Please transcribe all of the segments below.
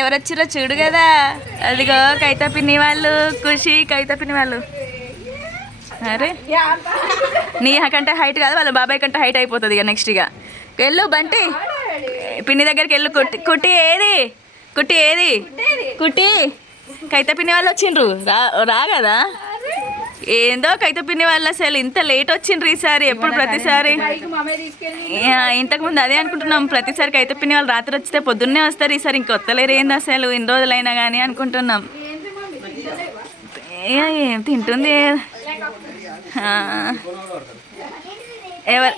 ఎవరు వచ్చిరో చూడు కదా. అదిగో కైతా పిన్ని వాళ్ళు, ఖుషి కైతా పిన్ని వాళ్ళు. అరే నీ కంటే హైట్ కాదు, వాళ్ళ బాబాయ్ కంటే హైట్ అయిపోతుంది ఇక నెక్స్ట్. ఇక వెళ్ళు బంటి పిన్ని దగ్గరికి వెళ్ళు. కుట్టి కుట్టి ఏది, కుట్టి ఏది, కుట్టి కైతా పిన్ని వాళ్ళు వచ్చిండ్రు. రా కదా. ఏందో కైతా పిన్ని వాళ్ళు అసలు ఇంత లేట్ వచ్చిండ్రు ఈసారి. ఎప్పుడు ప్రతిసారి ఇంతకుముందు అదే అనుకుంటున్నాం, ప్రతిసారి కైతా పిన్ని వాళ్ళు రాత్రి వచ్చితే పొద్దున్నే వస్తారు. ఈసారి ఇంకొత్తలేరు ఏంది అసలు ఇన్ని రోజులైనా కానీ అనుకుంటున్నాం. ఏం తింటుంది ఎవరు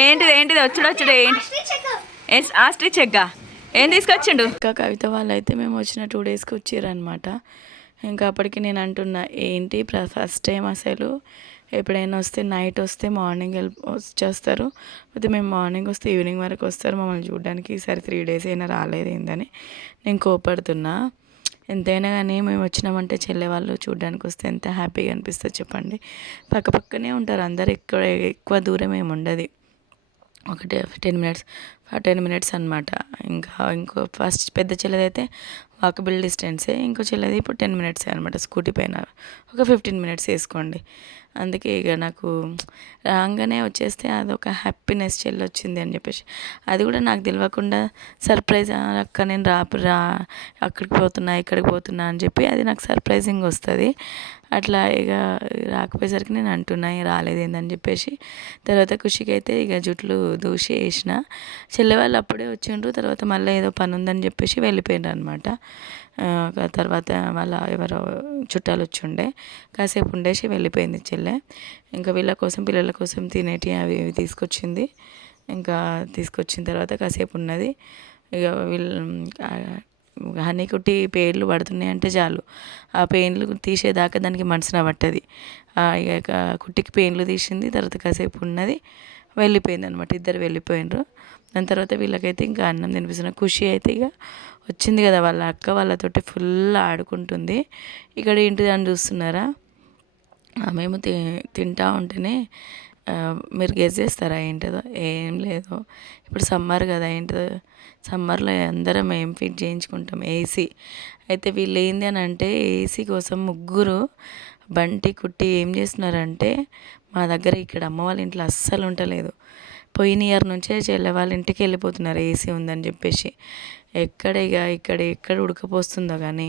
ఏంటిది ఏంటిది వచ్చుడు ఏంటి ఆస్ట్రిచ్ ఎగ్గా ఏం తీసుకొచ్చిండు. ఇంకా కవిత వాళ్ళు అయితే మేము వచ్చిన 2 డేస్కి వచ్చారనమాట. ఇంకా అప్పటికి నేను అంటున్నా ఏంటి ఫస్ట్ టైం అసలు ఎప్పుడైనా వస్తే నైట్ వస్తే మార్నింగ్ వచ్చేస్తారు, అయితే మేము మార్నింగ్ వస్తే ఈవినింగ్ వరకు వస్తారు మమ్మల్ని చూడడానికి. ఈసారి 3 డేస్ అయినా రాలేదు ఏందని నేను కోపడుతున్నా. ఎంతైనా కానీ మేము వచ్చినామంటే చెల్లె వాళ్ళు చూడడానికి వస్తే ఎంత హ్యాపీగా అనిపిస్తుంది చెప్పండి. పక్కనే ఉంటారు అందరు, ఎక్కువ దూరం ఏమి ఉండదు, ఒకటే 10 మినిట్స్ అనమాట. ఇంకో ఫస్ట్ పెద్ద చెల్లెది అయితే వాకబుల్ డిస్టెన్సే, ఇంకో చెల్లెది ఇప్పుడు 10 మినిట్సే అనమాట. స్కూటీ పైన ఒక 15 మినిట్స్ వేసుకోండి. అందుకే ఇక నాకు రాగానే వచ్చేస్తే అదొక హ్యాపీనెస్, చెల్లి వచ్చింది అని చెప్పేసి. అది కూడా నాకు తెలియకుండా సర్ప్రైజ్, అక్క నేను అక్కడికి పోతున్నా ఇక్కడికి పోతున్నా అని చెప్పి అది నాకు సర్ప్రైజింగ్ వస్తుంది. అట్లా ఇక రాకపోయేసరికి నేను అంటున్నా రాలేదేందని చెప్పేసి. తర్వాత ఖుషికి అయితే ఇక జుట్లు దూసి వేసిన. చెల్లె వాళ్ళు అప్పుడే వచ్చిండ్రు, తర్వాత మళ్ళీ ఏదో పని ఉందని చెప్పేసి వెళ్ళిపోయిండ్రు అనమాట. తర్వాత వాళ్ళ ఎవరో చుట్టాలు వచ్చి ఉండే, కాసేపు ఉండేసి వెళ్ళిపోయింది చెల్లె. ఇంకా వీళ్ళ కోసం పిల్లల కోసం తినేటి అవి ఇవి తీసుకొచ్చింది. ఇంకా తీసుకొచ్చిన తర్వాత కాసేపు ఉన్నది. ఇక వీళ్ళు హనీ కుట్టి పేర్లు పడుతున్నాయి అంటే చాలు, ఆ పెయిన్లు తీసేదాకా దానికి మనసున పట్టది. ఇక కుట్టికి పెయిన్లు తీసింది, తర్వాత కాసేపు ఉన్నది వెళ్ళిపోయింది అనమాట. ఇద్దరు వెళ్ళిపోయినరు. దాని తర్వాత వీళ్ళకైతే ఇంకా అన్నం తినిపిస్తున్నా. ఖుషి అయితే ఇక వచ్చింది కదా వాళ్ళ అక్క వాళ్ళతోటి ఫుల్ ఆడుకుంటుంది. ఇక్కడ ఏంటిది అని చూస్తున్నారా, మేము తింటా ఉంటేనే మీరు గెస్ చేస్తారా ఏంటిదో. ఏం లేదు, ఇప్పుడు సమ్మర్ కదా, ఏంటిదో సమ్మర్లో అందరం ఏం ఫిట్ చేయించుకుంటాం ఏసీ. అయితే వీళ్ళు ఏంది అని అంటే ఏసీ కోసం ముగ్గురు బంటి కుట్టి ఏం చేస్తున్నారంటే, మా దగ్గర ఇక్కడ అమ్మ వాళ్ళ ఇంట్లో అస్సలు ఉండలేదు. పోయిన ఇయర్ నుంచే చెల్లె వాళ్ళ ఇంటికి వెళ్ళిపోతున్నారు ఏసీ ఉందని చెప్పేసి. ఎక్కడ ఉడకపోస్తుందో కానీ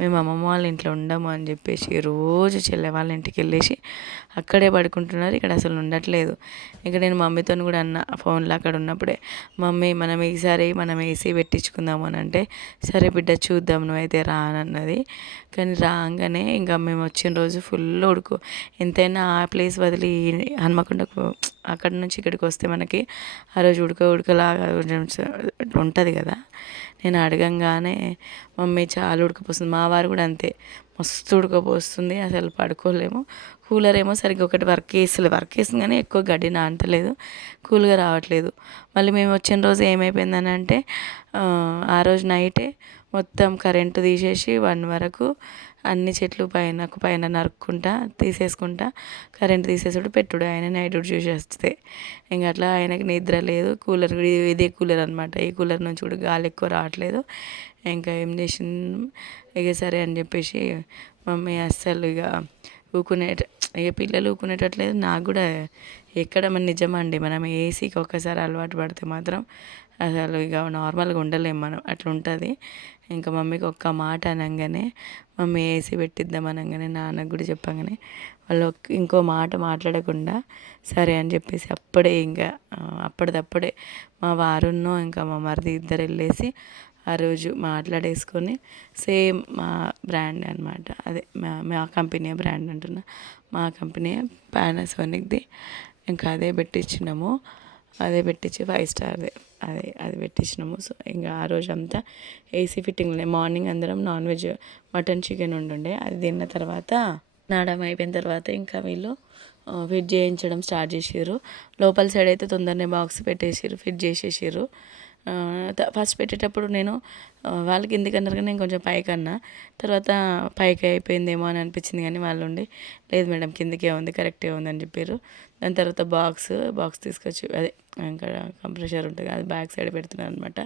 మేము అమ్మమ్మ వాళ్ళ ఇంట్లో ఉండము అని చెప్పేసి రోజు చెల్లె వాళ్ళ ఇంటికి వెళ్ళేసి అక్కడే పడుకుంటున్నారు. ఇక్కడ అసలు ఉండట్లేదు. ఇక నేను మమ్మీతో కూడా అన్న ఫోన్లో అక్కడ ఉన్నప్పుడే, మమ్మీ మనం ఈసారి మనం ఏసీ పెట్టించుకుందాము అని అంటే, సరే బిడ్డ చూద్దాం నువ్వైతే రా అని అన్నది. కానీ రాగానే ఇంకా మేము వచ్చిన రోజు ఫుల్ ఉడుకు. ఎంతైనా ఆ ప్లేస్ వదిలి హన్మకొండకు అక్కడ నుంచి ఇక్కడికి వస్తే మనకి ఆ రోజు ఉడకలాగా ఉంటుంది కదా. నేను అడగంగానే మమ్మీ చాలా ఉడకపోస్తుంది, మా వారు కూడా అంతే మస్తు ఉడకపోస్తుంది అసలు పడుకోలేము. కూలర్ ఏమో సరిగ్గా ఒకటి వర్క్ చేస్తుంది కానీ ఎక్కువ గడ్డి నానతలేదు, కూల్గా రావట్లేదు. మళ్ళీ మేము వచ్చిన రోజు ఏమైపోయిందని అంటే, ఆ రోజు నైటే మొత్తం కరెంటు తీసేసి 1 వరకు అన్ని చెట్లు పైన నరుక్కుంటా తీసేసుకుంటా కరెంటు తీసేసుడు పెట్టుడు, ఆయన నైట్ డ్యూటీ చూసేస్తే. ఇంకా అట్లా ఆయనకి నిద్ర లేదు. కూలర్ ఇదే కూలర్ అనమాట, ఈ కూలర్ నుంచి కూడా గాలి ఎక్కువ రావట్లేదు. ఇంకా ఏం చేసింది ఇక సరే అని చెప్పేసి మమ్మీ అస్సలు ఇక ఇక పిల్లలు ఊకునేటట్లేదు. నాకు కూడా ఎక్కడ మన నిజమండి, మనం ఏసీకి ఒక్కసారి అలవాటు పడితే మాత్రం అసలు ఇక నార్మల్గా ఉండలేము మనం, అట్లా ఉంటుంది. ఇంకా మమ్మీకి ఒక్క మాట అనగానే, మమ్మీ ఏసీ పెట్టిద్దాం అనగానే, నాన్నకు కూడా చెప్పగానే వాళ్ళు ఇంకో మాట మాట్లాడకుండా సరే అని చెప్పేసి అప్పటిదప్పుడే మా వారున్నో ఇంకా మా మరిది ఇద్దరు వెళ్ళేసి ఆ రోజు మాట్లాడేసుకొని సేమ్ మా బ్రాండ్ అనమాట, అదే మా కంపెనీ బ్రాండ్ అంటున్నా, మా కంపెనీ పానాసోనిక్ది. ఇంకా అదే పెట్టించినాము, అదే పెట్టించి 5 స్టార్ది అది పెట్టించినాము. సో ఇంకా ఆ రోజు అంతా ఏసీ ఫిట్టింగ్లే. మార్నింగ్ అందరం నాన్ వెజ్ మటన్ చికెన్ ఉండే, అది తిన్న తర్వాత నాడడం అయిపోయిన తర్వాత ఇంకా వీళ్ళు ఫిట్ చేయించడం స్టార్ట్ చేసారు. లోపల సైడ్ అయితే తొందరనే బాక్స్ పెట్టేసారు, ఫిట్ చేసేసారు. ఫస్ట్ పెట్టేటప్పుడు నేను వాళ్ళకి ఎందుకన్నారు కానీ నేను కొంచెం పైకి అన్నా, తర్వాత పైకి అయిపోయిందేమో అని అనిపించింది కానీ వాళ్ళు ఉండి లేదు మేడం కిందకే ఉంది కరెక్టే ఉంది అని చెప్పారు. దాని తర్వాత బాక్స్ తీసుకొచ్చి అదే ఇంకా కంప్రెషర్ ఉంటుంది అది బ్యాక్ సైడ్ పెడుతున్నాను అనమాట.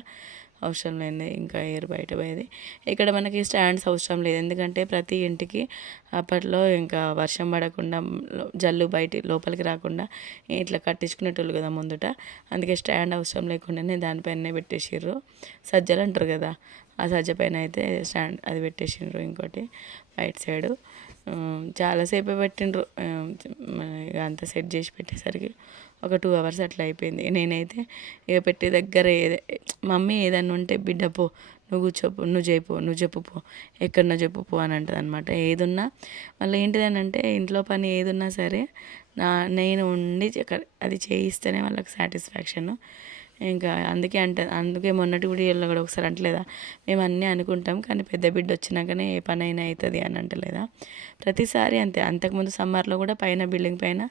అవసరం లేదు, ఇంకా ఎయిర్ బయట పోయేది. ఇక్కడ మనకి స్టాండ్స్ అవసరం లేదు, ఎందుకంటే ప్రతి ఇంటికి అప్పట్లో ఇంకా వర్షం పడకుండా జల్లు బయట లోపలికి రాకుండా ఇట్లా కట్టించుకునేటోళ్ళు కదా ముందుట. అందుకే స్టాండ్ అవసరం లేకుండానే దానిపైనే పెట్టేసిర్రు. సజ్జలు అంటారు కదా, ఆ సజ్జ పైన అయితే స్టాండ్ అది పెట్టేసిండ్రు. ఇంకోటి రైట్ సైడు చాలాసేపే పెట్టిండ్రు. ఇక అంతా సెట్ చేసి పెట్టేసరికి ఒక 2 hours అట్లా అయిపోయింది. నేనైతే ఇక పెట్టే దగ్గర మమ్మీ ఏదన్నా ఉంటే బిడ్డ పో, నువ్వు కూర్చోపో, నువ్వు చెప్పుపో, ఎక్కడన్నా చెప్పుపో అని అంటుంది అనమాట. ఏదున్నా మళ్ళీ ఏంటిదని అంటే ఇంట్లో పని ఏదున్నా సరే నేను ఉండి అది చేయిస్తేనే వాళ్ళకి సాటిస్ఫాక్షన్. ఇంకా అందుకే మొన్నటి వీడియోలో కూడా ఒకసారి అంటలేదా, మేము అన్నీ అనుకుంటాం కానీ పెద్ద బిడ్డ వచ్చినాకనే ఏ పని అయినా అవుతుంది అని అంటలేదా. ప్రతిసారి అంతే. అంతకుముందు సమ్మర్లో కూడా పైన బిల్డింగ్ పైన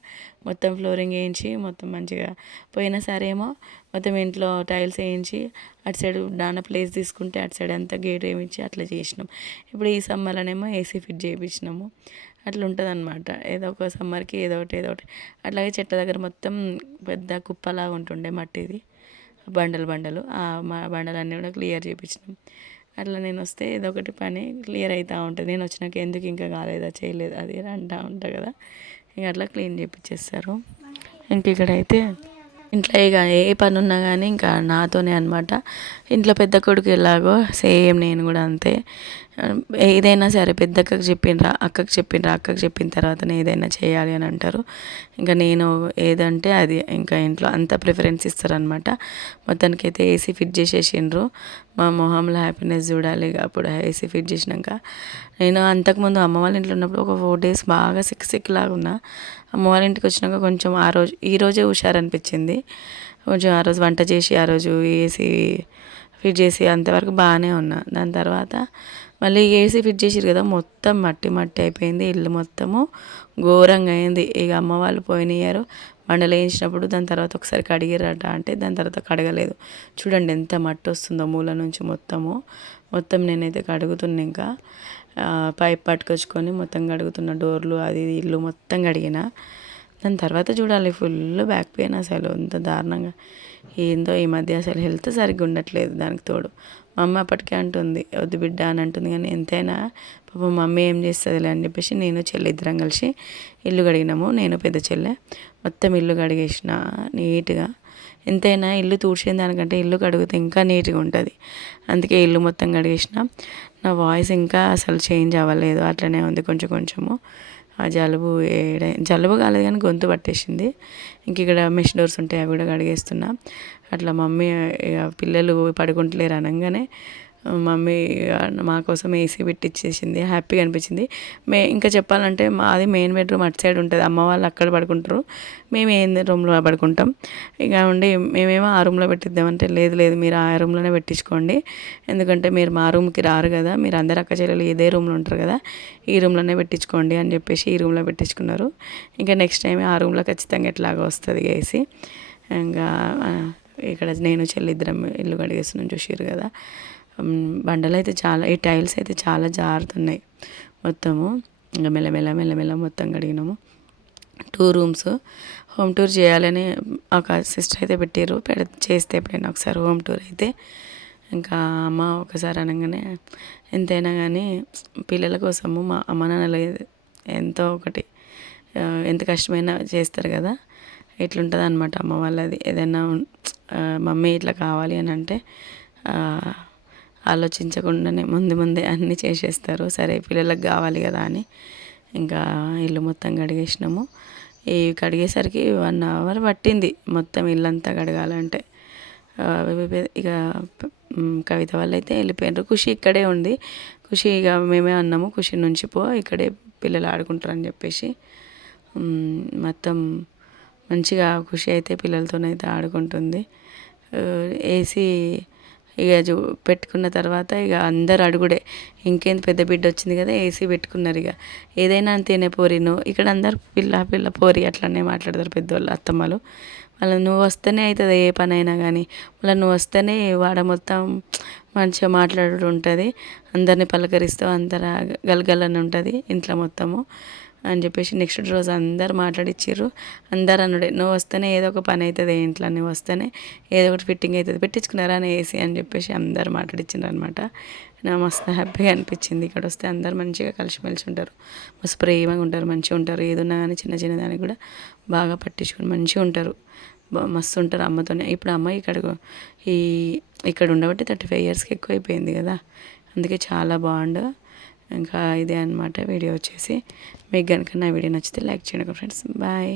మొత్తం ఫ్లోరింగ్ వేయించి మొత్తం మంచిగా, పోయినసారి ఏమో మొత్తం ఇంట్లో టైల్స్ వేయించి అటు సైడ్ నాన్న ప్లేస్ తీసుకుంటే అటు సైడ్ అంతా గేట్ వేయించి అట్లా చేసినాం. ఇప్పుడు ఈ సమ్మర్లోనేమో ఏసీ ఫిట్ చేయించినాము. అట్లా ఉంటుంది అనమాట. ఏదో ఒక సమ్మర్కి ఏదో ఒకటి. అట్లాగే చెట్ల దగ్గర మొత్తం పెద్ద కుప్పలాగా ఉంటుండే మట్టిది, బండలు మా బండలన్నీ కూడా క్లియర్ చేయించినాం. అట్లా నేను వస్తే ఏదో ఒకటి పని క్లియర్ అవుతూ ఉంటుంది. నేను వచ్చినాక ఎందుకు ఇంకా కాలేదా, చేయలేదు అది అంటూ ఉంటా కదా, ఇక అట్లా క్లీన్ చేయించేస్తారు. ఇంక ఇక్కడైతే ఇంట్లో ఇక ఏ పని ఉన్నా కానీ ఇంకా నాతోనే అనమాట. ఇంట్లో పెద్ద కొడుకు ఎలాగో సేమ్ నేను కూడా అంతే. ఏదైనా సరే పెద్దక్కకి అక్కకి చెప్పిన తర్వాతనే ఏదైనా చేయాలి అని అంటారు. ఇంకా నేను ఏదంటే అది ఇంకా ఇంట్లో అంత ప్రిఫరెన్స్ ఇస్తారనమాట. మొత్తానికి అయితే ఏసీ ఫిట్ చేసేసిండ్రు. మా మొహంలో హ్యాపీనెస్ చూడాలి. ఇక అప్పుడు ఏసీ ఫిట్ చేసినాక నేను అంతకుముందు అమ్మ వాళ్ళ ఇంట్లో ఉన్నప్పుడు ఒక 4 days బాగా సిక్ లాగా ఉన్నా. అమ్మ వాళ్ళ ఇంటికి వచ్చినాక కొంచెం ఈరోజే హుషారనిపించింది. కొంచెం ఆ రోజు వంట చేసి ఆ రోజు ఏసీ ఫిట్ చేసి అంతవరకు బాగానే ఉన్నా. దాని తర్వాత మళ్ళీ ఏసీ ఫిట్ చేసిరు కదా, మొత్తం మట్టి అయిపోయింది. ఇల్లు మొత్తము ఘోరంగా అయింది. ఇక అమ్మ వాళ్ళు పోయిన ఇయర్ మండలు వేయించినప్పుడు దాని తర్వాత ఒకసారి కడిగిరట, అంటే దాని తర్వాత కడగలేదు. చూడండి ఎంత మట్టి వస్తుందో మూల నుంచి మొత్తం నేనైతే కడుగుతున్నా. ఇంకా పైప్ పట్టుకొచ్చుకొని మొత్తం కడుగుతున్న, డోర్లు అది ఇల్లు మొత్తం కడిగిన. దాని తర్వాత చూడాలి ఫుల్ బ్యాక్ పెయిన్, అసలు ఎంత దారుణంగా. ఏందో ఈ మధ్య అసలు హెల్త్ సరిగ్గా ఉండట్లేదు. దానికి తోడు మా అమ్మ అప్పటికే అంటుంది వద్దు బిడ్డ అని అంటుంది, కానీ ఎంతైనా పాపం మమ్మీ ఏం చేస్తుందిలే అని చెప్పేసి నేను చెల్లి ఇద్దరం కలిసి ఇల్లు కడిగినాము. నేను పెద్ద చెల్లె మొత్తం ఇల్లు కడిగేసిన నీట్గా. ఎంతైనా ఇల్లు తుడిచిన దానికంటే ఇల్లు కడిగితే ఇంకా నీట్గా ఉంటుంది. అందుకే ఇల్లు మొత్తం కడిగేసిన. నా వాయిస్ ఇంకా అసలు చేంజ్ అవ్వలేదు, అట్లనే ఉంది కొంచెము. ఆ జలుబు కాలేదు కానీ గొంతు పట్టేసింది. ఇంక ఇక్కడ మెష్ డోర్స్ ఉంటాయి, అవి కూడా కడిగేస్తున్నా. అట్లా మమ్మీ పిల్లలు పడుకుంటలేరు అనగానే మమ్మీ మా కోసం ఏసీ పెట్టిచ్చేసింది. హ్యాపీగా అనిపించింది. ఇంకా చెప్పాలంటే మాది మెయిన్ బెడ్రూమ్ అటు సైడ్ ఉంటుంది. అమ్మ వాళ్ళు అక్కడ పడుకుంటారు, మేము ఏ రూమ్లో పడుకుంటాం. ఇక ఉండి మేమేమో ఆ రూమ్లో పెట్టిద్దామంటే లేదు మీరు ఆ రూమ్లోనే పెట్టించుకోండి, ఎందుకంటే మీరు మా రూమ్కి రారు కదా, మీరు అందరు అక్క చెల్లెలు ఇదే రూమ్లో ఉంటారు కదా, ఈ రూమ్లోనే పెట్టించుకోండి అని చెప్పేసి ఈ రూమ్లో పెట్టించుకున్నారు. ఇంకా నెక్స్ట్ టైం ఆ రూమ్లో ఖచ్చితంగా ఎట్లాగో వస్తుంది ఏసీ. ఇంకా ఇక్కడ నేను చెల్లి ఇద్దరం ఇల్లు కడిగేస్తున్నాం, చూసిర్రు కదా. బండలు అయితే చాలా, ఈ టైల్స్ అయితే చాలా జారుతున్నాయి మొత్తము. ఇంకా మెల్లమెల్ల మొత్తం కడిగినాము. 2 rooms హోమ్ టూర్ చేయాలని ఒక సిస్టర్ అయితే పెట్టారు, చేస్తే ఎప్పుడైనా ఒకసారి హోమ్ టూర్ అయితే. ఇంకా అమ్మ ఒకసారి అనగానే ఎంతైనా కానీ పిల్లల కోసము మా అమ్మ నాన్నలు ఎంతో ఒకటి ఎంత కష్టమైనా చేస్తారు కదా, ఇట్లుంటుంది అనమాట అమ్మ వాళ్ళది. ఏదైనా మమ్మీ ఇట్లా కావాలి అని అంటే ఆలోచించకుండానే ముందే అన్నీ చేసేస్తారు. సరే పిల్లలకు కావాలి కదా అని ఇంకా ఇల్లు మొత్తం కడిగేసినాము. ఈ కడిగేసరికి 1 hour పట్టింది మొత్తం ఇల్లంతా కడగాలంటే. ఇక కవిత వాళ్ళు అయితే వెళ్ళిపోయినారు. ఖుషి ఇక్కడే ఉంది. ఖుషి ఇక మేమే అన్నాము ఖుషి నుంచి పో, ఇక్కడే పిల్లలు ఆడుకుంటారు అని చెప్పేసి. మొత్తం మంచిగా ఖుషి అయితే పిల్లలతోనైతే ఆడుకుంటుంది. ఏసీ ఇక పెట్టుకున్న తర్వాత ఇక అందరు అడుగుడే, ఇంకేంది పెద్ద బిడ్డ వచ్చింది కదా ఏసీ పెట్టుకున్నారు. ఇక ఏదైనా అంతేనే పోరిను, ఇక్కడ అందరు పిల్ల పోరి అట్లనే మాట్లాడతారు పెద్దవాళ్ళు, అత్తమ్మలు. మళ్ళీ నువ్వు వస్తేనే అవుతుంది ఏ పని అయినా కానీ, మళ్ళీ నువ్వు వస్తేనే వాడ మొత్తం మంచిగా మాట్లాడుతూ ఉంటుంది, అందరినీ పలకరిస్తూ అందరూ గలగలని ఉంటుంది ఇంట్లో మొత్తము. అని చెప్పేసి నెక్స్ట్ రోజు అందరు మాట్లాడిచ్చిర్రు. అందరు అన్నాడు నువ్వు వస్తేనే ఏదో ఒక పని అవుతుంది ఇంట్లో, నువ్వు వస్తేనే ఏదో ఒకటి ఫిట్టింగ్ అవుతుంది, పెట్టించుకున్నారా అని ఏసీ అని చెప్పేసి అందరు మాట్లాడిచ్చిండ్రు అనమాట. నాకు మస్తు హ్యాపీగా అనిపించింది. ఇక్కడ వస్తే అందరు మంచిగా కలిసిమెలిసి ఉంటారు, మస్తు ప్రేమగా ఉంటారు, మంచిగా ఉంటారు. ఏదున్నా కానీ చిన్న చిన్న దానికి కూడా బాగా పట్టించుకొని మంచిగా ఉంటారు, మస్తు ఉంటారు అమ్మతోనే. ఇప్పుడు అమ్మ ఇక్కడ ఉండబట్టి 35 ఇయర్స్కి ఎక్కువ అయిపోయింది కదా, అందుకే చాలా బాగుండు. ఇంకా ఇదే అనమాట వీడియో వచ్చేసి. మీకు కనుక నా వీడియో నచ్చితే లైక్ చేయండి ఫ్రెండ్స్. బాయ్.